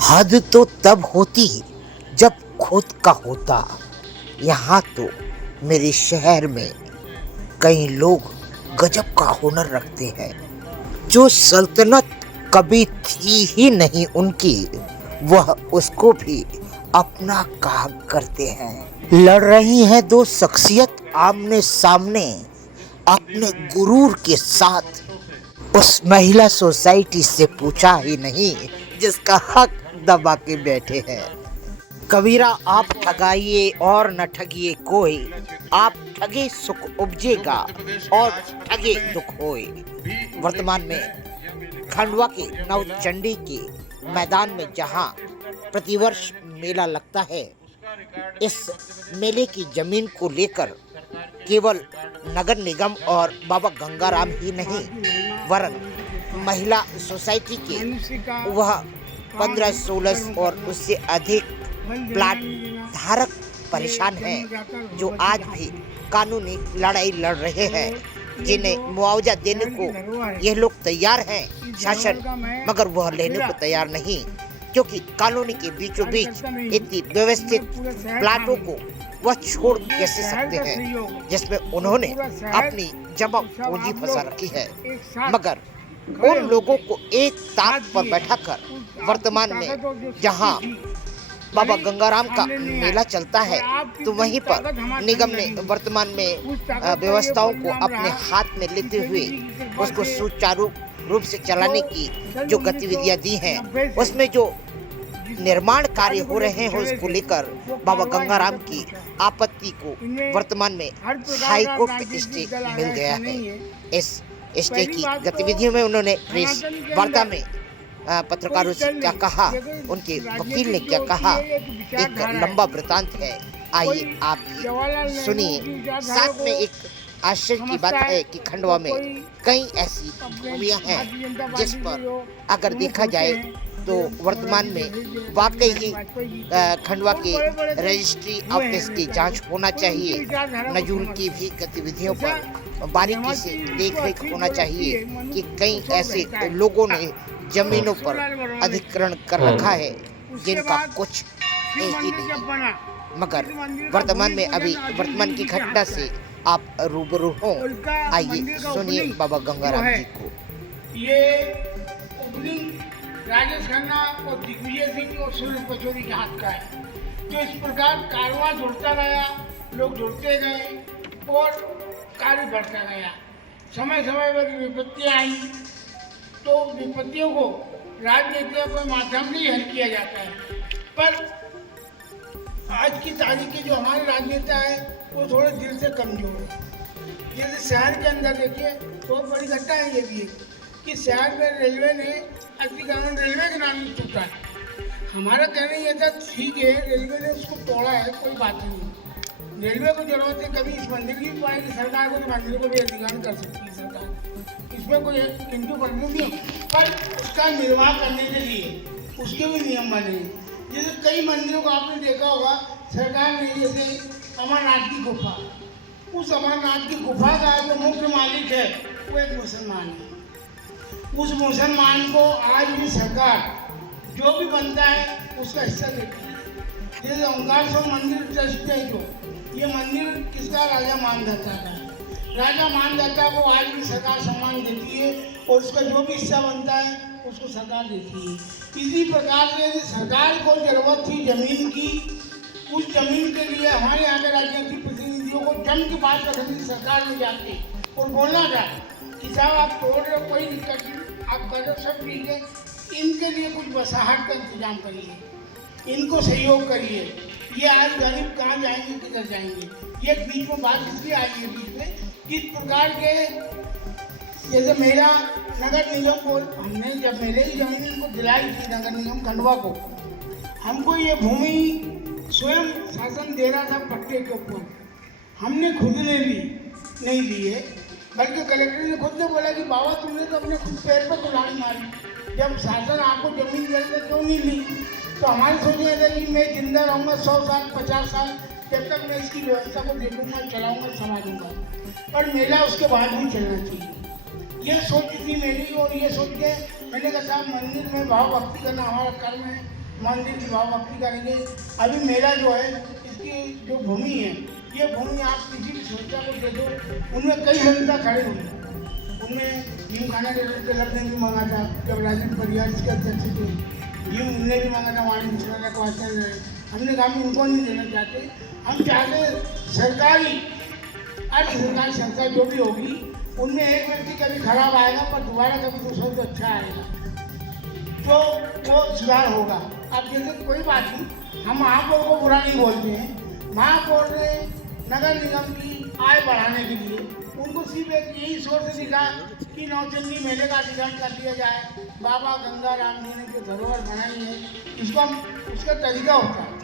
हद तो तब होती जब खुद का होता। यहाँ तो मेरे शहर में कई लोग गजब का हुनर रखते हैं। जो सल्तनत कभी थी ही नहीं उनकी, वह उसको भी अपना काम करते हैं। लड़ रही हैं दो शख्सियत आमने सामने अपने गुरूर के साथ। उस महिला सोसाइटी से पूछा ही नहीं जिसका हक दबा के बैठे हैं। कबीरा आप ठगाइए और न ठगिए कोई, आप ठगे सुख उपजेगा और ठगे दुख होए। वर्तमान में खंडवा के नवचंडी के मैदान में जहां प्रतिवर्ष मेला लगता है, इस मेले की जमीन को लेकर केवल नगर निगम और बाबा गंगाराम ही नहीं, वरन महिला सोसाइटी के वह 15-16 और उससे अधिक प्लाट धारक परेशान हैं, जो आज भी कानूनी लड़ाई लड़ रहे हैं। जिन्हें मुआवजा देने को यह लोग तैयार हैं शासन, मगर वह लेने को तैयार नहीं, क्योंकि कॉलोनी के बीचों बीच इतनी व्यवस्थित प्लाटों को वह छोड़ कैसे सकते हैं, जिसमें उन्होंने अपनी जमा पूंजी फंसा रखी है। मगर उन लोगों को एक ताक पर बैठाकर वर्तमान में जहां बाबा गंगाराम का मेला चलता है, तो वहीं पर निगम ने वर्तमान में व्यवस्थाओं को अपने हाथ में लेते हुए उसको सुचारू रूप से चलाने की जो गतिविधियां दी हैं, उसमें जो निर्माण कार्य हो रहे हैं उसको लेकर बाबा गंगाराम की आपत्ति को वर्तमान में हाई कोर्ट में स्टे मिल गया है। इस स्टे की गतिविधियों में उन्होंने प्रेस वार्ता में पत्रकारों से क्या कहा, उनके वकील ने क्या कहा, एक लंबा वृतांत है। आइए आप भी सुनिए। साथ में एक आश्चर्य की बात है कि खंडवा में कई ऐसी भूमियां हैं जिस पर अगर देखा जाए तो वर्तमान में वाकई ही खंडवा के रजिस्ट्री ऑफिस की जांच होना चाहिए। नजूल की भी गतिविधियों पर बारीकी से देखरेख होना चाहिए कि कई ऐसे लोगों ने जमीनों पर अधिग्रहण कर रखा है जिनका कुछ है ही नहीं। मगर वर्तमान में अभी वर्तमान की घटना से आप रूबरू हो। आइए सुनिए बाबा गंगाराम जी को। ये ओपनिंग राजेश खन्ना और दिग्विजय सिंह और सुनील पचौरी के हाथ का है। जो इस प्रकार कारवां जुड़ता गया, लोग जुड़ते गए और कार्य बढ़ता गया। समय समय पर विपत्तियाँ आई तो विपत्तियों को राजनीतियों के माध्यम से ही हल किया जाता है। पर आज की तारीख के जो हमारे राजनेता है वो थोड़े दिल से कमजोर है। जैसे शहर के अंदर देखिए, बहुत बड़ी घटना है ये भी कि शहर में रेलवे ने अतिक्रमण रेलवे के नाम से टूटा है। हमारा कहना ये था, ठीक है रेलवे ने उसको तोड़ा है, कोई बात नहीं। रेलवे को जरूरत है, कभी इस मंदिर की भी पाएगी सरकार को, तो मंदिर को भी अधिग्रहण कर सकती है सरकार, इसमें कोई किंतु परंतु नहीं। पर उसका निर्वाह करने के लिए उसके भी नियम बने हैं। जैसे कई मंदिरों को आपने देखा होगा, सरकार ने जैसे अमरनाथ की गुफा, उस अमरनाथ की गुफा का जो मुख्य मालिक है वो एक मुसलमान है। उस मुसलमान को आज भी सरकार जो भी बनता है उसका हिस्सा देती है। जैसे ओंकारेश्वर मंदिर ट्रस्ट है, जो ये मंदिर किसका, राजा मानदाता का है। राजा मानदाता को आज भी सरकार सम्मान देती है और उसका जो भी हिस्सा बनता है उसको सरकार देती है। इसी प्रकार से सरकार को जरूरत थी जमीन की, उस जमीन के लिए हमारे यहाँ के राजनीतिक प्रतिनिधियों को जम की बात रखनी थी सरकार में जाके और बोलना था कि साहब आप तोड़ रहे हो, कोई दिक्कत नहीं, आप कर रहे सब ठीक है, इनके लिए कुछ बसाहट का इंतजाम करिए, इनको सहयोग करिए। ये आज गरीब कहाँ जाएंगे, किधर जाएंगे। ये बीच में बात इसलिए आई है बीच में, किस प्रकार के जैसे मेरा नगर निगम को हमने जब मेरे ही जमीन इनको दिलाई थी, नगर निगम खंडवा को, हमको ये भूमि स्वयं शासन दे रहा था पट्टे के ऊपर, हमने खुद ने ली नहीं ली है, बल्कि कलेक्टर ने खुद ने बोला कि बाबा तुमने तो अपने खुद पैर पर कुल्हाड़ी मारी, जब शासन आपको जमीन दे रहे क्यों नहीं ली। तो हमारे सोचने था कि मैं जिंदा रहूँगा 100 साल 50 साल, जब तक मैं इसकी व्यवस्था को देखूंगा, चलाऊंगा, संभालूंगा, पर मेला उसके बाद भी चलना चाहिए। ये सोच थी मेरी, और ये सोच के मैंने कहा साहब मंदिर में भाव भक्ति करना हमारा कर्म है, मंदिर की भाव भक्ति करेंगे। अभी मेला जो है, इसकी जो भूमि है, ये भूमि आप किसी भी संस्था को दे दो, उनमें कई संस्था खड़े हुए, उनमें जिम खाना क्लब ने भी मांगा था, जब राजेंद्र परिवार के अध्यक्ष थे, जिम उनने भी मांगा था, वाणी मिश्रा को आचार्य रहे। हमने कहा हम इनको नहीं देना चाहते, हम चाहते सरकारी अर्ध सरकारी संस्था जो भी होगी, उनमें एक व्यक्ति कभी खराब आएगा पर दोबारा कभी दूसरा तो अच्छा आएगा, तो वो सुधार होगा। अब जैसे कोई बात नहीं, हम महापौर को बुरा नहीं बोलते हैं। महापौर ने नगर निगम की आय बढ़ाने के लिए उनको सिर्फ एक यही सोच दिखा कि नौचंदी मेले का अधिग्रहण कर दिया जाए, बाबा गंगाराम जी ने जो धरोहर बनाई है, इसको उसका तरीका होता है।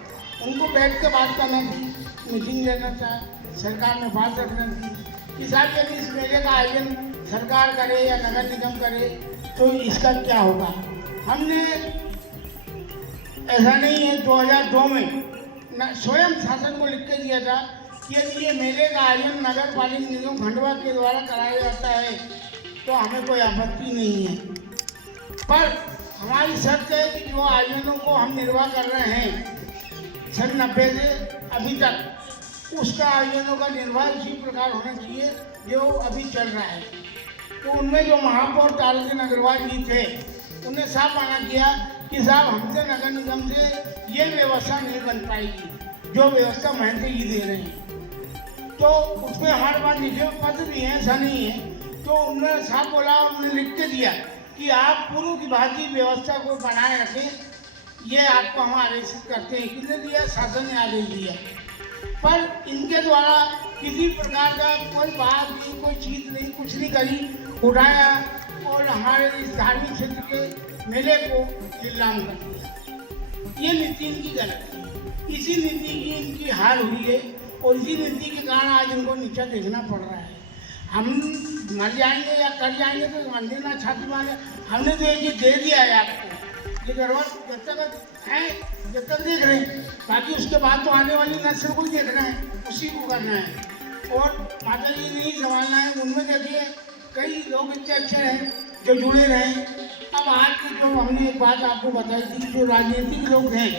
उनको बैठ के बात करना थी, मीटिंग लेना था, सरकार में बात रखना थी कि साहब यदि इस मेले का आयोजन सरकार करे या नगर निगम करे तो इसका क्या होगा। हमने ऐसा नहीं है, 2002 में स्वयं शासन को लिख के दिया था कि यदि ये मेले का आयोजन नगर पालिका निगम खंडवा के द्वारा कराया जाता है तो हमें कोई आपत्ति नहीं है, पर हमारी शर्त है कि जो आयोजनों को हम निर्वाह कर रहे हैं सन 90 से अभी तक, उसका आयोजनों का निर्वाह इसी प्रकार होना चाहिए जो अभी चल रहा है। तो उनमें जो महापौर ताराचंद अग्रवाल जी थे, उन्हें साफ माना किया कि साहब हमसे नगर निगम से ये व्यवस्था नहीं बन पाएगी जो व्यवस्था महंत जी दे रहे हैं। तो उसमें हमारे पास लिखे पत्र भी हैं, ऐसा नहीं है। तो उन्होंने साफ बोला, उन्होंने लिख के दिया कि आप पूर्व की भांति व्यवस्था को बनाए रखें, ये आपको हम आदेशित करते हैं। किसने दिया? शासन ने आदेश दिया, पर इनके द्वारा किसी प्रकार का कोई बात नहीं, कोई चीज़ नहीं, कुछ नहीं करी, उठाया और हमारे इस धार्मिक क्षेत्र के मेले को नीलाम कर दिया। ये नीति इनकी गलत है, इसी नीति की इनकी हार हुई है और इसी नीति के कारण आज इनको नीचा देखना पड़ रहा है। हम मर जाएंगे या कर जाएंगे तो मंदिर ना छाती मारे, हमने तो ये दे दिया है आपको, ये गड़बड़ जब तक है, जब तक देख रहे हैं, बाकी उसके बाद तो आने वाली नस्ल को देखना है, उसी को करना है और माता जी नहीं संभालना है। उनमें देखिए कई लोग इतने अच्छे हैं जो जुड़े रहे। अब आज की जो हमने एक बात आपको बताई थी, जो राजनीतिक लोग हैं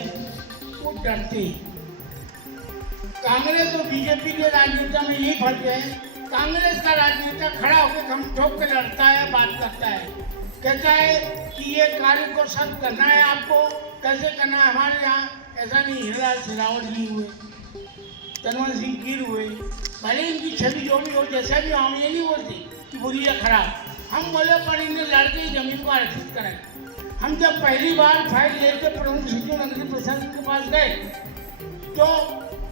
वो डरते हैं। कांग्रेस और बीजेपी के राजनेता में यही फर्क है, कांग्रेस का राजनेता खड़ा होकर हम ठोक के लड़ता है, बात करता है, कहता है कि ये कार्य को सख्त करना है, आपको कैसे करना है। हमारे यहाँ ऐसा नहीं, हिरलाल सिलावट जी हुए, तनवंत सिंह गिर हुए, भले इनकी छवि जो भी हो, जैसा भी हम ये नहीं बोलते कि बुरी या खराब, हम बोले पर इन्हें लड़के ही जमीन को आरक्षित कराए। हम जब पहली बार फाइल लेकर प्रमुख सचिव नगरीय प्रशासन के पास गए तो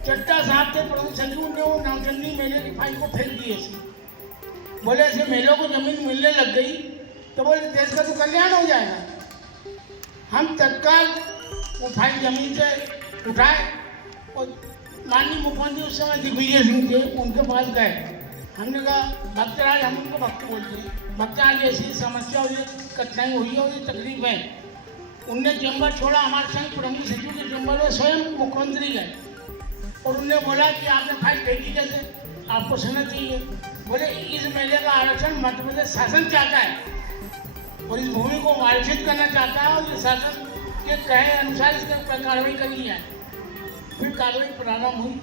चट्टा साहब थे प्रमुख सचिव ने वो नौचंदी मेले की फाइल को फेंक दिए। बोले ऐसे मेलों को जमीन मिलने लग गई तो बोले देश का तो कल्याण हो जाएगा। हम तत्काल वो फाइल जमीन से उठाए और माननीय मुख्यमंत्री उस समय दिग्विजय सिंह थे, उनके पास गए। हमने कहा भक्तराज, हम उनको भक्त बोलते हैं, भक्तराज ऐसी समस्या हुई, कठिनाई हुई है और ये तकलीफ है। उनने चैम्बर छोड़ा, हमारे संग प्रमुख सचिव के चैम्बर में स्वयं मुख्यमंत्री गए और उनने बोला कि आपने फाइल भेजी कैसे, आपको सुनना चाहिए। बोले इस मेले का आरक्षण मध्य प्रदेश शासन चाहता है और इस भूमि को आरक्षित करना चाहता है और ये शासन के कहे अनुसार इस पर कार्रवाई करी है। फिर कार्रवाई प्रारंभ हुई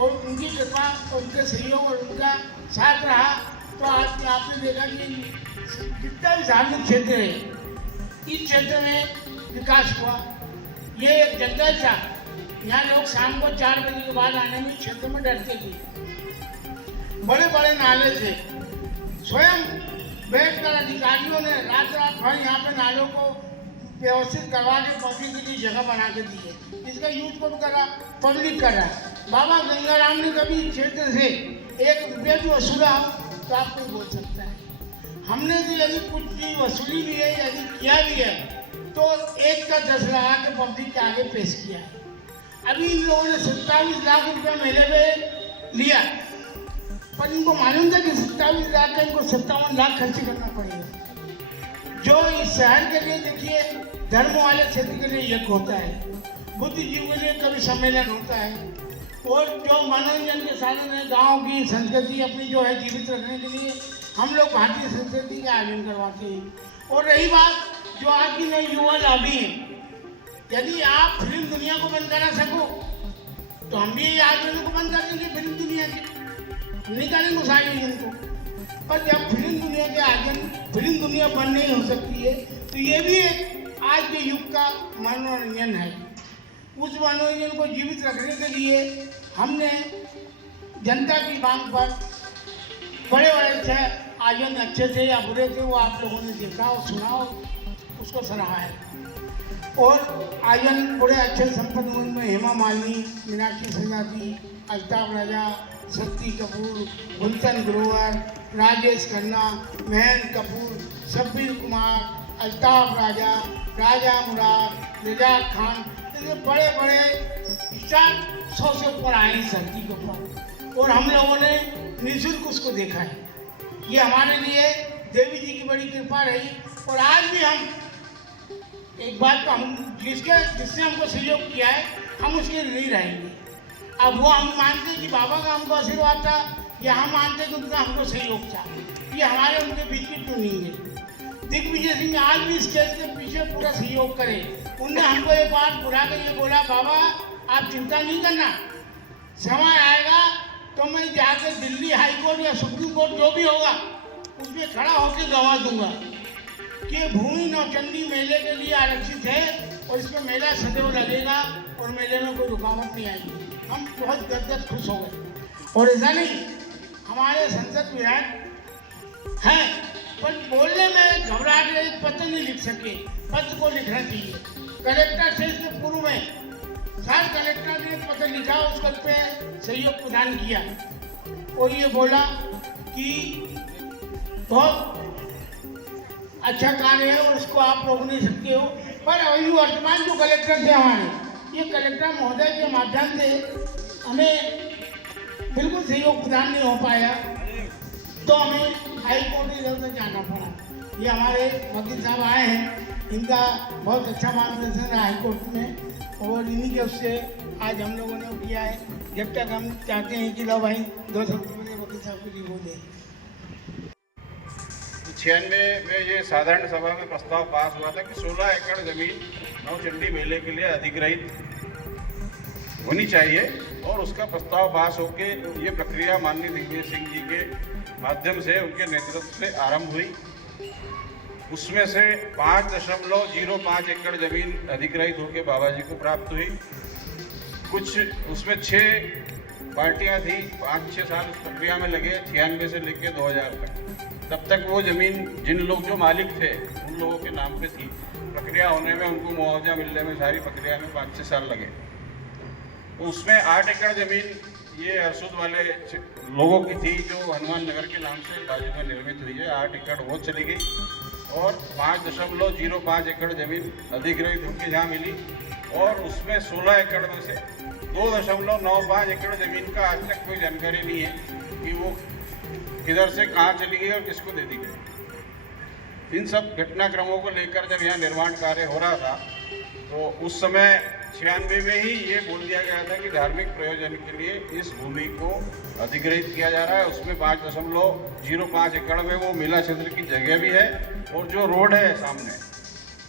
और उनकी कृपा, उनके सहयोग और उनका साथ रहा तो आज आपने देखा कि जितना भी धार्मिक क्षेत्र है इस क्षेत्र में विकास हुआ। ये एक जंगल था, यहाँ लोग शाम को 4 बजे के बाद आने में क्षेत्र में डरते थे। बड़े बड़े नाले थे, स्वयं बैठकर अधिकारियों ने रात भर यहाँ पे नालों को व्यवस्थित करवा के पब्लिक के लिए जगह बना के दी है। इसका यूज कौन कर रहा? पब्लिक कर रहा है। बाबा गंगाराम ने कभी क्षेत्र से 1 रुपया भी वसूला तो आपको बोल सकता है। हमने तो यदि कुछ चीज वसूली भी है, यदि किया भी है तो 1 का 10 लगा के पब्लिक के आगे पेश किया है। अभी इन लोगों ने 27 लाख रुपया मेले में लिया, पर इनको मालूम था कि 27 लाख का इनको 57 लाख खर्च करना पड़ेगा। जो इस शहर के लिए देखिए धर्म वाले क्षेत्र के लिए यज्ञ होता है, बुद्धिजीव के लिए कभी सम्मेलन होता है और जो मनोरंजन के साधन है, गाँव की संस्कृति अपनी जो है जीवित रखने के लिए हम लोग भारतीय संस्कृति का आयोजन करवाते हैं। और रही बात जो आज की नई युवा लाभी है, यदि आप फिल्म दुनिया को बंद करा सको तो हम भी आयोजनों को बंद कर देंगे फिल्म दुनिया के, हम निकालेंगे उस आयोजन को। पर जब फिल्म दुनिया के आयोजन फिल्म दुनिया बंद नहीं हो सकती है तो ये भी एक आज के युग का मनोरंजन है। उस मनोरंजन को जीवित रखने के लिए हमने जनता की मांग पर बड़े बड़े आयोजन अच्छे थे या बुरे थे वो आप लोगों ने देखा और सुना और उसको सराहा है। और आयोजन बड़े अच्छे संपन्न हुए में हेमा मालिनी, मीनाक्षी सजाती, अल्ताफ राजा, शक्ति कपूर, गुलशन ग्रोवर, राजेश खन्ना, महेंद्र कपूर, शब्बीर कुमार, अल्ताफ राजा, राजा मुराद, रजाक खान, ये बड़े बड़े स्टार 100 से ऊपर आए हैं धरती के ऊपर और हम लोगों ने निःशुल्क उसको देखा है। ये हमारे लिए देवी जी की बड़ी कृपा रही। और आज भी हम एक बात तो हम जिसने हमको सहयोग किया है हम उसके लिए रहेंगे। अब वो हम मानते हैं कि बाबा का हमको आशीर्वाद था या हम मानते कि उनका हमको सहयोग था, ये हमारे उनके बीच की ट्यूनिंग है। दिग्विजय सिंह आज भी इस केस के पीछे पूरा सहयोग करे। उनने हमको एक बार बुला कर ये बोला, बाबा आप चिंता नहीं करना, समय आएगा तो मैं जाकर दिल्ली हाई कोर्ट या सुप्रीम कोर्ट जो भी होगा उसमें खड़ा होकर गवाह दूंगा कि भूमि नौचंदी मेले के लिए आरक्षित है और इसमें मेला सदैव लगेगा और मेले में कोई रुकावट नहीं आएगी। हम बहुत गदगद खुश हो गए। और ऐसा नहीं, हमारे संसद विधायक हैं पर बोलने में घबराहट रही, पत्र नहीं लिख सके। पत्र को लिखना चाहिए। कलेक्टर से इसके पूर्व में सर कलेक्टर ने पत्र लिखा, उसको पे सहयोग प्रदान किया और ये बोला कि बहुत अच्छा कार्य है और इसको आप लोग नहीं सकते हो। पर अभी वर्तमान जो कलेक्टर थे हमारे, ये कलेक्टर महोदय के माध्यम से हमें बिल्कुल सहयोग प्रदान नहीं हो पाया तो हमें हाई कोर्ट इधर उधर जाना पड़ा। ये हमारे वकील साहब आए हैं, इनका बहुत अच्छा मार्गदर्शन है हाई कोर्ट में और इन्हीं के उससे आज हम लोगों ने किया है। जब तक हम चाहते हैं कि लो भाई 2 शब्द में वकील साहब को जी बोले। 96 में ये साधारण सभा में प्रस्ताव पास हुआ था कि 16 एकड़ जमीन नौचंडी मेले के लिए अधिग्रहित होनी चाहिए और उसका प्रस्ताव पास होके ये प्रक्रिया माननीय दिग्विजय सिंह जी के माध्यम से उनके नेतृत्व से आरंभ हुई। उसमें से 5.05 एकड़ जमीन अधिग्रहित होकर बाबा जी को प्राप्त हुई। कुछ उसमें 6 पार्टियां थी, 5-6 साल उस प्रक्रिया में लगे, 96 से लेकर 2000 तक। तब तक वो ज़मीन जिन लोग जो मालिक थे उन लोगों के नाम पे थी। प्रक्रिया होने में उनको मुआवजा मिलने में सारी प्रक्रिया में 5-6 साल लगे। तो उसमें 8 एकड़ ज़मीन ये अरसूद वाले लोगों की थी जो हनुमान नगर के नाम से बाजू में निर्मित हुई है। 8 एकड़ वो चली गई और 5.05 एकड़ ज़मीन अधिग्रहित होकर जहाँ मिली और उसमें 16 एकड़ में से 2.95 एकड़ ज़मीन का आज तक कोई जानकारी नहीं है कि वो किधर से कहाँ चली गई और किसको दे दी गई। इन सब घटनाक्रमों को लेकर जब यहाँ निर्माण कार्य हो रहा था तो उस समय 96 में ही ये बोल दिया गया था कि धार्मिक प्रयोजन के लिए इस भूमि को अधिग्रहित किया जा रहा है। उसमें 5.05 एकड़ में वो मेला क्षेत्र की जगह भी है और जो रोड है सामने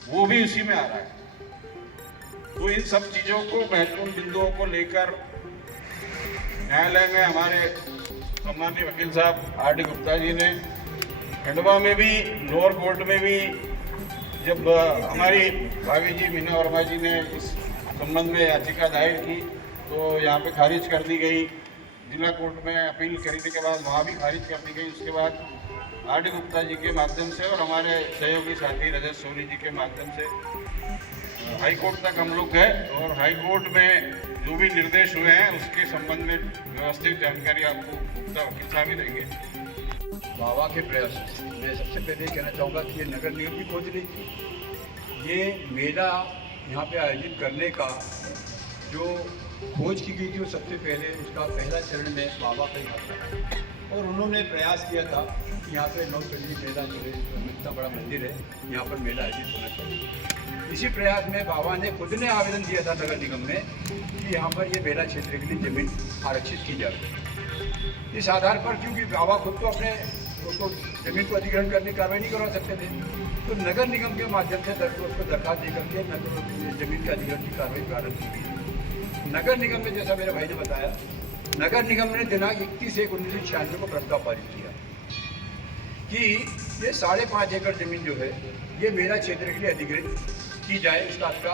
वो भी उसी में आ रहा है। तो इन सब चीज़ों को महत्वपूर्ण बिंदुओं को लेकर न्यायालय में हमारे सम्माननीय वकील साहब R.D. गुप्ता जी ने खंडवा में भी, लोअर कोर्ट में भी, जब हमारी भाभी जी मीना वर्मा जी ने इस संबंध में याचिका दायर की तो यहाँ पे खारिज कर दी गई। जिला कोर्ट में अपील करने के बाद वहाँ भी खारिज कर दी गई। उसके बाद R.D. गुप्ता जी के माध्यम से और हमारे सहयोगी साथी रजत सोनी जी के माध्यम से हाई कोर्ट तक हम लोग गए और हाई कोर्ट में जो भी निर्देश हुए हैं उसके संबंध में व्यवस्थित जानकारी आपको गुप्ता वकील साहब ही देंगे। बाबा के प्रयास मैं सबसे पहले कहना चाहूँगा कि ये नगर निगम की खोज नहीं थी। ये मेला यहाँ पे आयोजित करने का जो खोज की गई थी वो सबसे पहले उसका पहला चरण में बाबा का ही हाथ रहा और उन्होंने प्रयास किया था कि यहाँ पे नौचंडी मेला जो है इतना बड़ा मंदिर है यहाँ पर मेला आयोजित होना चाहिए। इसी प्रयास में बाबा ने खुद ने आवेदन दिया था नगर निगम में कि यहाँ पर ये मेला क्षेत्र के लिए ज़मीन आरक्षित की जाए। इस आधार पर क्योंकि बाबा खुद तो अपने उसको जमीन को अधिग्रहण करने की कार्रवाई नहीं करवा सकते थे। तो नगर निगम के माध्यम से उसको दरखास्त दे करके जमीन के अधिग्रहण की कार्रवाई प्रारंभ की गई। नगर निगम में, जैसा मेरे भाई ने बताया, नगर निगम ने दिनांक 31/1/1996 को प्रस्ताव पारित किया कि ये 5.5 एकड़ जमीन जो है ये मेरा क्षेत्र के लिए अधिग्रहित की जाए। इस बात का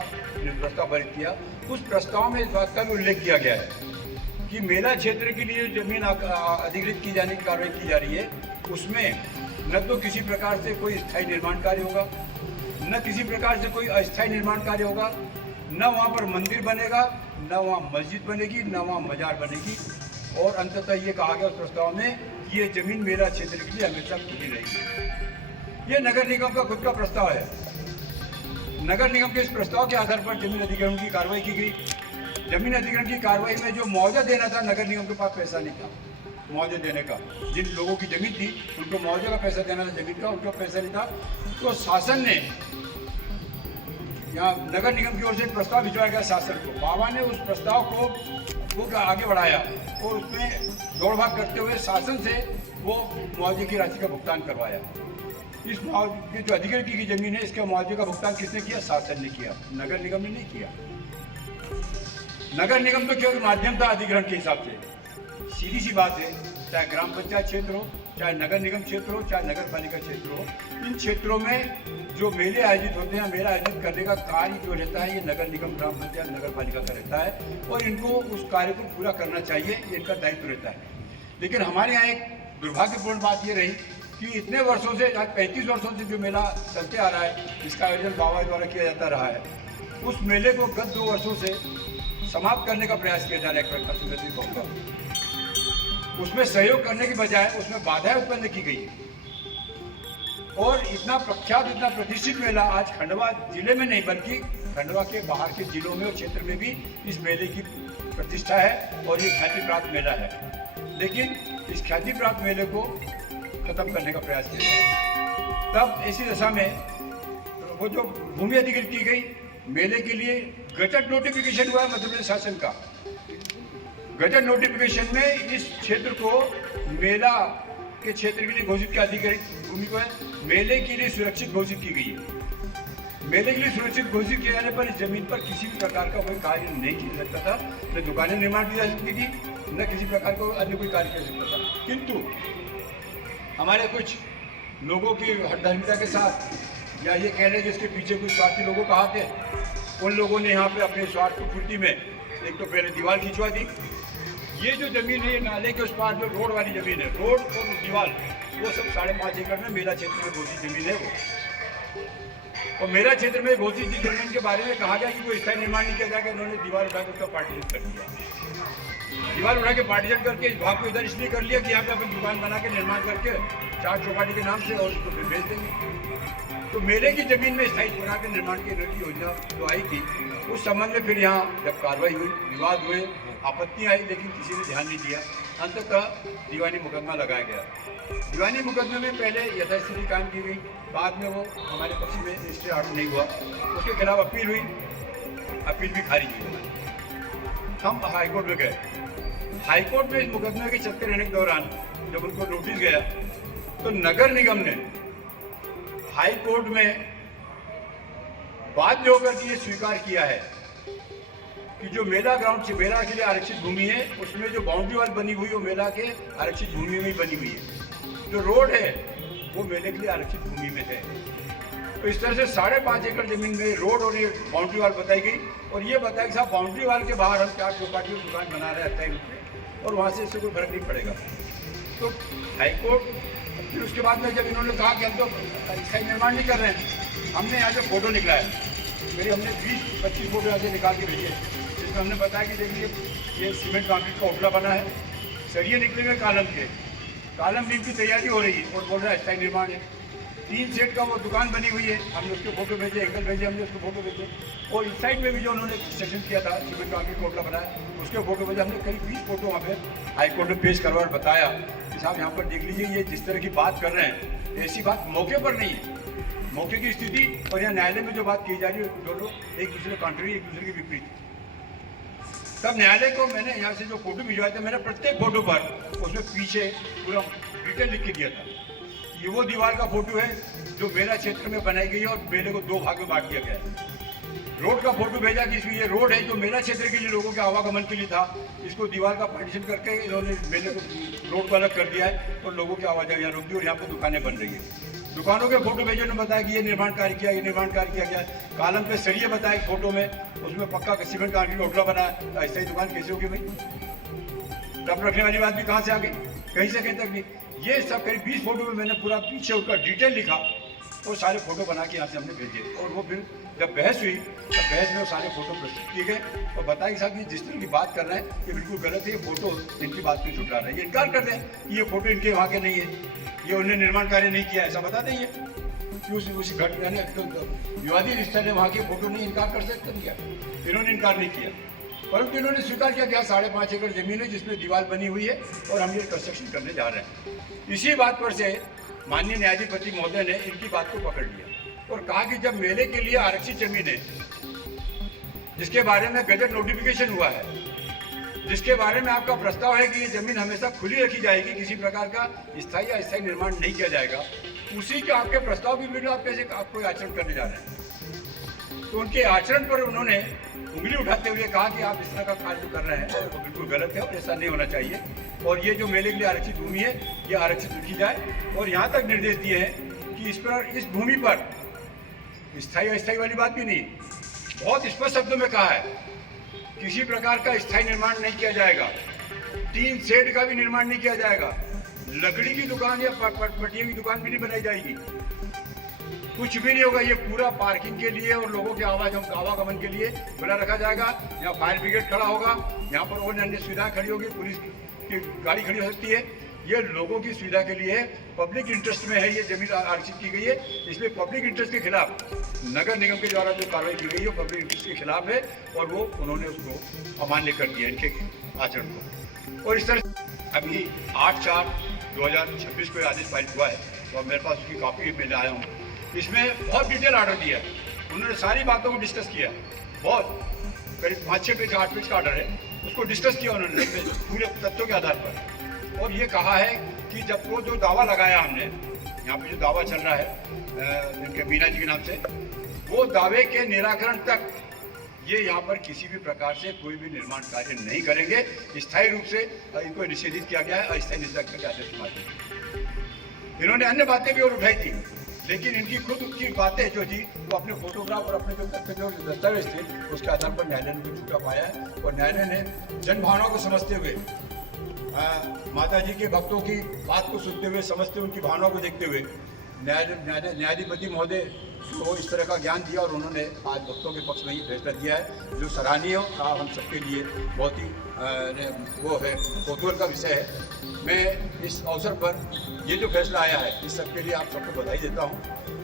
प्रस्ताव पारित किया। उस प्रस्ताव में इस बात का भी उल्लेख किया गया है कि मेरा क्षेत्र के लिए जमीन अधिग्रहित की जाने की कार्रवाई की जा रही है, उसमें न तो किसी प्रकार से कोई स्थायी निर्माण कार्य होगा, न किसी प्रकार से कोई अस्थायी निर्माण कार्य होगा, न वहाँ पर मंदिर बनेगा, न वहाँ मस्जिद बनेगी, न वहाँ मजार बनेगी। और अंततः ये कहा गया उस प्रस्ताव में कि ये जमीन मेरा क्षेत्र के लिए हमेशा खुली रहेगी। ये नगर निगम का खुद का प्रस्ताव है। नगर निगम के इस प्रस्ताव के आधार पर जमीन अधिग्रहण की कार्रवाई की गई। जमीन अधिग्रहण की कार्रवाई में जो मुआवजा देना था, नगर निगम के पास पैसा नहीं था मुआवजा देने का। जिन लोगों की जमीन थी उनको मुआवजा का पैसा देना था, जमीन का उनका पैसा नहीं था। तो शासन ने, यहाँ नगर निगम की ओर से एक प्रस्ताव भिजवाया गया शासन को। बाबा ने उस प्रस्ताव को आगे बढ़ाया और उसमें दौड़ भाग करते हुए शासन से वो मुआवजे की राशि का भुगतान करवाया। इस मुआवजे जो अधिग्रहण की जमीन है, इसके मुआवजे का भुगतान किसने किया? शासन ने किया, नगर निगम ने नहीं किया। नगर निगम तो केवल माध्यम था अधिग्रहण के हिसाब से। सीधी सी बात है, चाहे ग्राम पंचायत क्षेत्र हो, चाहे नगर निगम क्षेत्र हो, चाहे नगर पालिका क्षेत्र हो, इन क्षेत्रों में जो मेले आयोजित होते हैं, मेला आयोजित करने का कार्य जो रहता है, ये नगर निगम, ग्राम पंचायत, नगर पालिका का रहता है और इनको उस कार्य को पूरा करना चाहिए, ये इनका दायित्व रहता है। लेकिन हमारे यहाँ एक दुर्भाग्यपूर्ण बात ये रही कि इतने वर्षों से, आज 35 वर्षों से जो मेला चलते आ रहा है, इसका आयोजन बाबा द्वारा किया जाता रहा है, उस मेले को गत 2 वर्षों से समाप्त करने का प्रयास किया जा रहा है। उसमें सहयोग करने की बजाय उसमें बाधाएं उत्पन्न की गई और इतना प्रख्यात, इतना प्रतिष्ठित मेला आज खंडवा जिले में नहीं बल्कि खंडवा के बाहर के जिलों में और क्षेत्र में भी इस मेले की प्रतिष्ठा है और ये ख्याति प्राप्त मेला है। लेकिन इस ख्याति प्राप्त मेले को खत्म करने का प्रयास किया गया। तब ऐसी दशा में वो जो भूमि अधिग्रहित की गई, मेले के लिए गजट नोटिफिकेशन हुआ मध्य प्रदेश शासन का। गजट नोटिफिकेशन में इस क्षेत्र को मेला के क्षेत्र के लिए घोषित किया, अधिग्रहित भूमि को है मेले के लिए सुरक्षित घोषित की गई है। मेले के लिए सुरक्षित घोषित किए जाने पर इस जमीन पर किसी भी प्रकार का कोई कार्य नहीं किया सकता था, न दुकानें निर्माण की जा सकती थी, न किसी प्रकार का अन्य कोई कार्य किया सकता था। किंतु हमारे कुछ लोगों की हठधर्मिता के साथ, या ये कह रहे जिसके पीछे कुछ स्वार्थी लोगों का हाथ है, उन लोगों ने यहाँ पे अपने स्वार्थ की पूर्ति में एक तो पहले दीवार खिंचवा दी। ये जो जमीन है, ये नाले के उस पार जो रोड वाली जमीन है, रोड और दीवार, वो सब 5.5 एकड़ में मेरा क्षेत्र में घोषित जमीन है वो। और मेरा क्षेत्र में घोषित जमीन के बारे में कहा गया कि कोई स्थायी निर्माण नहीं किया जाएगा। उन्होंने दीवार उठाकर उसका पार्टीशन कर दिया। दीवार उठा के पार्टीशन करके इस भाग को इधर इसलिए कर लिया कि यहाँ पे अपन दुकान बना के निर्माण करके 4 चौपाटी के नाम से और उसको फिर बेच देंगे। तो मेले की जमीन में स्थायी बना के निर्माण की योजना जो आई थी, उस संबंध में फिर यहाँ जब कार्रवाई हुई, विवाद हुए, आपत्ति आई, लेकिन किसी ने ध्यान नहीं दिया। अंततः दीवानी मुकदमा लगाया गया। दीवानी मुकदमे में पहले यथास्थिति कायम की गई, बाद में वो हमारे पक्ष में रजिस्ट्री ऑर्डर नहीं हुआ, उसके खिलाफ अपील हुई, अपील भी खारिज हुई। हम हाईकोर्ट में गए। हाईकोर्ट में इस मुकदमे के चलते रहने के दौरान जब उनको नोटिस गया तो नगर निगम ने हाई कोर्ट में बाध्य होकर के ये स्वीकार किया है कि जो मेला ग्राउंड से मेला के लिए आरक्षित भूमि है, उसमें जो बाउंड्री वाल बनी हुई है वो मेला के आरक्षित भूमि में ही बनी हुई है। जो रोड है वो मेले के लिए आरक्षित भूमि में है। तो इस तरह से 5.5 एकड़ जमीन में रोड और ये बाउंड्री वाल बताई गई और ये बताया कि साहब बाउंड्री वाल के बाहर हम 4 चौपाटी में दुकान बना रहे हैं अस्थायी रूप में और वहाँ से इससे कोई फर्क नहीं पड़ेगा। तो हाईकोर्ट, फिर उसके बाद में जब इन्होंने कहा कि हम तो स्थायी निर्माण नहीं कर रहे हैं, हमने यहाँ से फोटो निकलाया, मेरी हमने 20-25 फोटो यहाँ से निकाल के भेजे, जिसमें हमने बताया कि देखिए ये सीमेंट कंक्रीट का ओटला बना है, सरिये निकले हुए कालम बीम की तैयारी हो रही है और बोल रहा है अस्थायी निर्माण है। 3 सेट का वो दुकान बनी हुई है, हमने उसके फोटो भेजे, एंगल भेजे, हमने उसके फोटो भेजे और इस साइड में भी जो उन्होंने सेक्शन किया था सीमेंट कंक्रीट ओटला बनाया उसके फोटो भेजे। हमने करीब 20 फोटो वहाँ पे हाईकोर्ट में पेश करवा और बताया कि साहब यहाँ पर देख लीजिए, ये जिस तरह की बात कर रहे हैं ऐसी बात मौके पर नहीं है। मौके की स्थिति और यहाँ न्यायालय में जो बात की जा रही है दोनों एक दूसरे कॉन्ट्री, एक दूसरे के विपरीत। तब न्यायालय को मैंने यहाँ से जो फोटो भिजवाए थे, मैंने प्रत्येक फोटो पर उसमें पीछे पूरा डिटेल लिख के दिया था ये वो दीवार का फोटो है जो मेला क्षेत्र में बनाई गई है और मेले को 2 भाग में बांट दिया गया है। रोड का फोटो भेजा कि इसमें ये रोड है जो मेला क्षेत्र के लिए लोगों के आवागमन के लिए था, इसको दीवार का पार्टीशन करके इन्होंने मेले को रोड को अलग कर दिया है और लोगों की आवाजाही यहाँ रोक दी और यहाँ पर दुकानें बन रही है। दुकानों के फोटो भेजे ने बताया कि ये निर्माण कार्य किया, ये निर्माण कार्य किया गया। कालम पे सरिये बताए फोटो में, उसमें पक्का सीमेंट का ओटला बनाया। ऐसे ही दुकान कैसे होगी भाई? टप रखने वाली बात भी कहाँ से आ गई? कहीं से कहीं तक नहीं। ये सब करीब 20 फोटो में मैंने पूरा पीछे उसका डिटेल लिखा और सारे फोटो बना के यहाँ से हमने भेजे और वो फिर जब बहस हुई तो बहस में वो सारे फोटो प्रस्तुत किए गए और बताया कि साहब ये जिस तरह की बात कर रहे हैं ये बिल्कुल गलत है, ये फोटो इनकी बात नहीं छुटला रहे हैं। ये इनकार कर दें कि ये फोटो इनके वहाँ के नहीं है, ये उन्होंने निर्माण कार्य नहीं किया, ऐसा बता देंगे कि उसी घटना ने विवादित स्थल है वहाँ के फोटो नहीं इनकार कर सकते क्या? इन्होंने इनकार नहीं किया, परंतु इन्होंने स्वीकार किया कि 5.5 एकड़ जमीन है जिसमें दीवार बनी हुई है और हम ये कंस्ट्रक्शन करने जा रहे हैं। इसी बात पर से माननीय न्यायाधिपति महोदय ने इनकी बात को पकड़ लिया और कहा कि जब मेले के लिए आरक्षित जमीन है, जिसके बारे में गजट नोटिफिकेशन हुआ है, जिसके बारे में आपका प्रस्ताव है कि ये जमीन हमेशा खुली रखी जाएगी, किसी प्रकार का स्थायी या अस्थायी निर्माण नहीं किया जाएगा, उसी के आपके प्रस्ताव की बिना आप कैसे कोई आचरण करने जा रहे हैं? तो उनके आचरण पर उन्होंने उंगली उठाते हुए कहा कि आप इस तरह का कार्य जो कर रहे हैं वो बिल्कुल गलत है और ऐसा नहीं होना चाहिए और ये जो मेले के लिए आरक्षित भूमि है ये आरक्षित रखी जाए और यहाँ तक निर्देश दिए हैं कि इस भूमि पर स्थायी अस्थायी वाली बात भी नहीं, बहुत स्पष्ट शब्दों में कहा है किसी प्रकार का स्थायी निर्माण नहीं किया जाएगा, टीन शेड का भी निर्माण नहीं किया जाएगा, लकड़ी की दुकान या पटिया की दुकान भी नहीं बनाई जाएगी, कुछ भी नहीं होगा। ये पूरा पार्किंग के लिए और लोगों के आवागमन के लिए खुला रखा जाएगा। यहाँ फायर ब्रिगेड खड़ा होगा, यहाँ पर और अन्य सुविधाएं खड़ी होगी, पुलिस की गाड़ी खड़ी हो सकती है। ये लोगों की सुविधा के लिए पब्लिक इंटरेस्ट में है, ये जमीन आरक्षित की गई है, इसलिए पब्लिक इंटरेस्ट के खिलाफ नगर निगम के द्वारा जो कार्रवाई की गई है पब्लिक इंटरेस्ट के खिलाफ है और वो उन्होंने उसको अमान्य कर दिया इनके आचरण को। और इस तरह अभी 8/4/2026 को आदेश पारित हुआ है और मेरे पास उसकी कॉपी में आया हूँ। इसमें बहुत डिटेल ऑर्डर दिया है, उन्होंने सारी बातों को डिस्कस किया, बहुत करीब 5-6 पेज 8 पेज का ऑर्डर है, उसको डिस्कस किया उन्होंने पूरे तथ्यों के आधार पर और ये कहा है कि जब वो जो दावा लगाया हमने यहाँ पे जो दावा चल रहा है इनके मीना जी के नाम से, वो दावे के निराकरण तक ये यहाँ पर किसी भी प्रकार से कोई भी निर्माण कार्य नहीं करेंगे। स्थायी रूप से इनको निषेधित किया गया है, अस्थायी निषेध के आदेश माध्यम। इन्होंने अन्य बातें भी और उठाई थी, लेकिन इनकी खुद की बातें जो थी वो अपने फोटोग्राफ और अपने जो दस्तावेज थे उसके आधार पर न्यायालय ने छूटा पाया है और न्यायालय ने जन भावनाओं को समझते हुए माता जी के भक्तों की बात को सुनते हुए समझते उनकी भावनाओं को देखते हुए न्यायाधिपति महोदय को इस तरह का ज्ञान दिया और उन्होंने आज भक्तों के पक्ष में ही फैसला दिया है जो सराहनीय का हम सबके लिए बहुत ही वो है कौतूहल का विषय है। मैं इस अवसर पर ये जो फैसला आया है इस सबके लिए आप सबको बधाई देता हूँ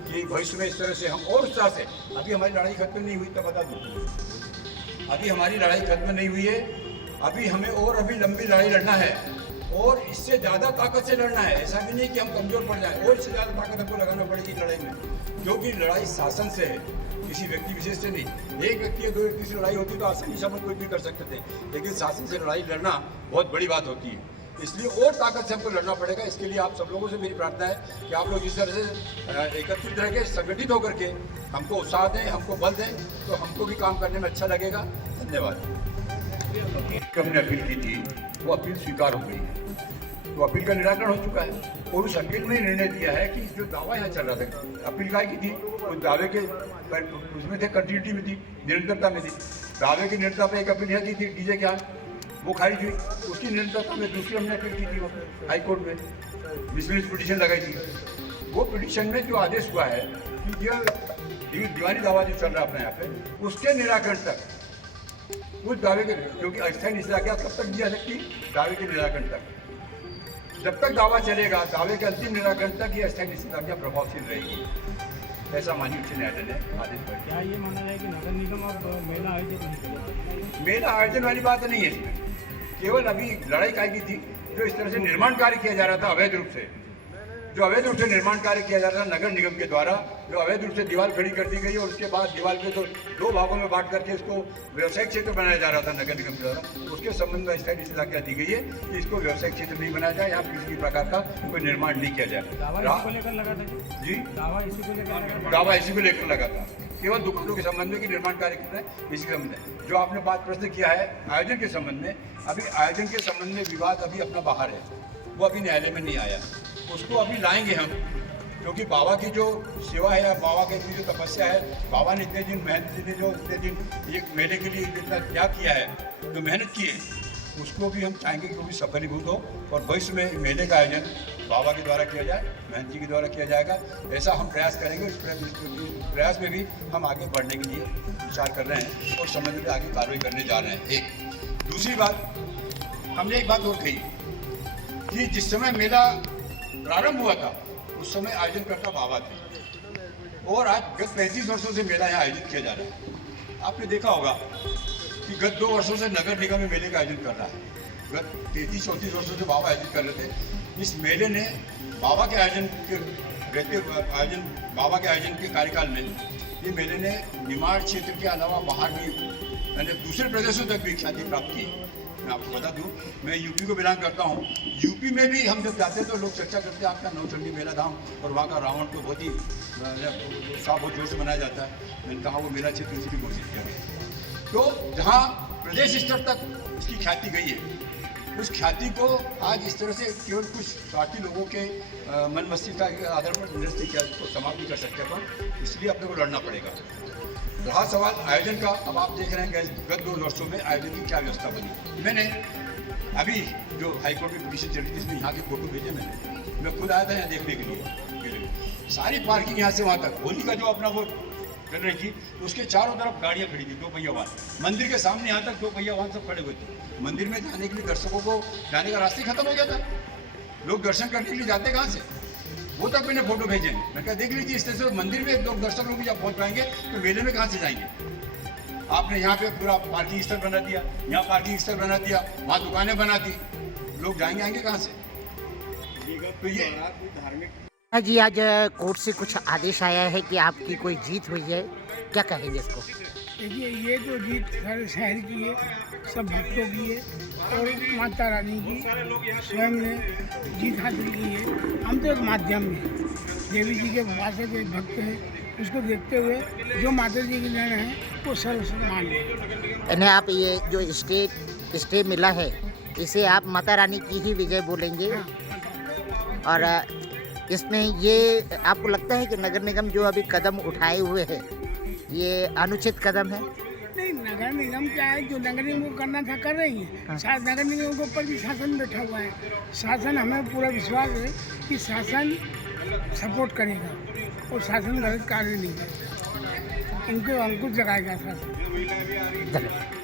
कि भविष्य में इस तरह से हम और उत्साह से, अभी हमारी लड़ाई खत्म नहीं हुई तो बता दूँ, अभी हमारी लड़ाई खत्म नहीं हुई है, अभी हमें और अभी लंबी लड़ाई लड़ना है और इससे ज़्यादा ताकत से लड़ना है। ऐसा भी नहीं कि हम कमज़ोर पड़ जाएं और इससे ज़्यादा ताकत हमको लगाना पड़ेगी लड़ाई में, क्योंकि लड़ाई शासन से है, किसी व्यक्ति विशेष से नहीं। एक व्यक्ति या 2 व्यक्ति से लड़ाई होती तो आसानी से हम कोई भी कर सकते थे, लेकिन शासन से लड़ाई लड़ना बहुत बड़ी बात होती है, इसलिए और ताकत से हमको लड़ना पड़ेगा। इसके लिए आप सब लोगों से मेरी प्रार्थना है कि आप लोग इस तरह से एकत्रित रह के संगठित होकर के हमको उत्साह दें, हमको बल दें, तो हमको भी काम करने में अच्छा लगेगा। धन्यवाद। हमने अपील की थी वो अपील स्वीकार हो गई है, तो अपील का निराकरण हो चुका है और उस अपील में निर्णय दिया है कि जो दावा यहाँ चल रहा था, अपील काय की थी, उस दावे के उसमें थे कंटिन्यूटी में थी, निरंतरता में थी। दावे की निरंतरता पर एक अपील यहाँ की थी डीजे के यहाँ, वो खारिज हुई, उसकी निरंतरता में दूसरी हमने अपील की थी वो हाई कोर्ट में मिसलेनियस पिटीशन लगाई थी। वो पिटीशन में जो आदेश हुआ है कि जो दीवानी दावा जो चल रहा है अपने यहाँ पे, उसके निराकरण तक उस दावे के, क्योंकि अस्थायी निषेधाज्ञा कब तक दी जा सकती, दावे के निराकरण तक, जब तक दावा चलेगा दावे के अंतिम निराकरण तक ये अस्थायी निषेधाज्ञा प्रभावशील रहेगी, ऐसा माननीय उच्च न्यायालय ने आदेश दिया। क्या ये माना जाए कि नगर निगम अब मेला आयोजित नहीं करेगा? मेला आयोजन वाली बात नहीं है इसमें, केवल अभी लड़ाई काय की थी जो इस तरह से निर्माण कार्य किया जा रहा था अवैध रूप से, जो अवैध रूप से निर्माण कार्य किया जा रहा था नगर निगम के द्वारा, जो अवैध रूप से दीवार खड़ी कर दी गई और उसके बाद दीवार पे तो 2 भागों में बांट करके इसको व्यवसायिक क्षेत्र बनाया जा रहा था नगर निगम के द्वारा, उसके संबंध में स्टडी सलाह क्या दी गई है कि इसको व्यवसायिक क्षेत्र नहीं बनाया जाए, यहाँ किसी भी प्रकार का कोई निर्माण नहीं किया जाए। दावा इसी को लेकर लगा था जी, दावा इसी को लेकर लगा था। दावा इसी को लेकर लगा था, केवल दुकानों के संबंध में कि निर्माण कार्य कर रहे हैं, इसी के संबंध में। जो आपने बात प्रश्न किया है आयोजन के संबंध में, अभी आयोजन के संबंध में विवाद अभी अपना बाहर है, वो अभी न्यायालय में नहीं आया, उसको अभी लाएंगे हम, क्योंकि बाबा की जो सेवा है या बाबा की जो तपस्या है, बाबा ने इतने दिन मेहनत ने जो इतने दिन एक मेले के लिए इतना त्याग किया है, जो मेहनत की है, उसको भी हम चाहेंगे कि वो भी सफलीभूत हो और भविष्य में मेले का आयोजन बाबा के द्वारा किया जाए, महंत जी के द्वारा किया जाएगा, ऐसा हम प्रयास करेंगे। इस प्रयास में भी हम आगे बढ़ने के लिए विचार कर रहे हैं और संबंधित आगे कार्रवाई करने जा रहे हैं। एक दूसरी बात, हमने एक बात और कही कि जिस समय मेला प्रारंभ हुआ था उस समय आयोजनकर्ता बाबा थे और आज गत 35 वर्षों से मेला यहाँ आयोजित किया जा रहा है। आपने देखा होगा कि गत 2 वर्षों से नगर निगम में मेले का आयोजन कर रहा है, गत 33-34 वर्षों से बाबा आयोजित कर रहे थे। इस मेले ने बाबा के आयोजन के बाबा के आयोजन के कार्यकाल में ये मेले ने निमाड़ क्षेत्र के अलावा बाहर भी मैंने दूसरे प्रदेशों तक भी ख्याति प्राप्त की। मैं आपको बता दूं, मैं यूपी को बिलोंग करता हूं, यूपी में भी हम जब जाते हैं तो लोग चर्चा करते हैं आपका नौचंडी मेला धाम और वहाँ का रावण को बहुत ही उत्साह बहुत जोर से मनाया जाता है। मैंने कहा वो मेला क्षेत्र इसी भी घोषित किया गया। तो जहाँ प्रदेश स्तर तक इसकी ख्याति गई है, उस ख्याति को आज इस तरह से केवल कुछ स्वार्थी लोगों के मन मस्तिष्क के आधार पर निरस्त किया, उसको समाप्त नहीं कर सकते अपन, इसलिए अपने को लड़ना पड़ेगा। रहा सवाल आयोजन का, अब आप देख रहे हैं कि गत 2 वर्षों में आयोजन की क्या व्यवस्था बनी। मैंने अभी जो हाईकोर्ट में पिटीशन चली थी इसमें यहाँ के फोटो भेजे मैं खुद आया था यहाँ देखने के लिए। सारी पार्किंग यहाँ से वहाँ तक, होली का जो अपना वो चल रही थी उसके चारों तरफ गाड़ियाँ खड़ी थी, 2 पहिया वाहन, मंदिर के सामने यहाँ तक 2 पहिया वाहन सब खड़े हुए थे। मंदिर में जाने के लिए दर्शकों को जाने का रास्ता खत्म हो गया था, लोग दर्शन करने के लिए जाते कहाँ से, वो तक मैंने फोटो भेजे। मैं क्या देख लीजिए इस तरह से मंदिर में लोग दर्शक लोग जब पहुँच पाएंगे तो मेले में कहाँ से जाएंगे। आपने यहाँ पे पूरा पार्किंग स्थल बना दिया, यहाँ पार्किंग स्थल बना दिया, वहाँ दुकानें बना दी, लोग जाएंगे आएंगे कहाँ से। तो ये धार्मिक जी, आज कोर्ट से कुछ आदेश आया है कि आपकी कोई जीत हुई है, क्या कहेंगे इसको? देखिए, ये जो जीत सारे शहर की है, सब भक्तों की है और माता रानी की स्वयं ने जीत हासिल की है। हम तो एक माध्यम हैं, देवी जी के उपासक एक भक्त हैं, उसको देखते हुए जो माता जी की निर्णय है वो सर्वसम्मान है। यानी आप ये जो स्टे मिला है इसे आप माता रानी की ही विजय बोलेंगे? और इसमें ये आपको लगता है कि नगर निगम जो अभी कदम उठाए हुए है ये अनुचित कदम है? नहीं, नगर निगम क्या है, जो नगर निगम को करना था कर रही है। नगर निगम के ऊपर भी शासन बैठा हुआ है, शासन, हमें पूरा विश्वास है कि शासन सपोर्ट करेगा और शासन गलत कार्य नहीं करेगा, इनको अंकुश लगाएगा शासन। धन्यवाद।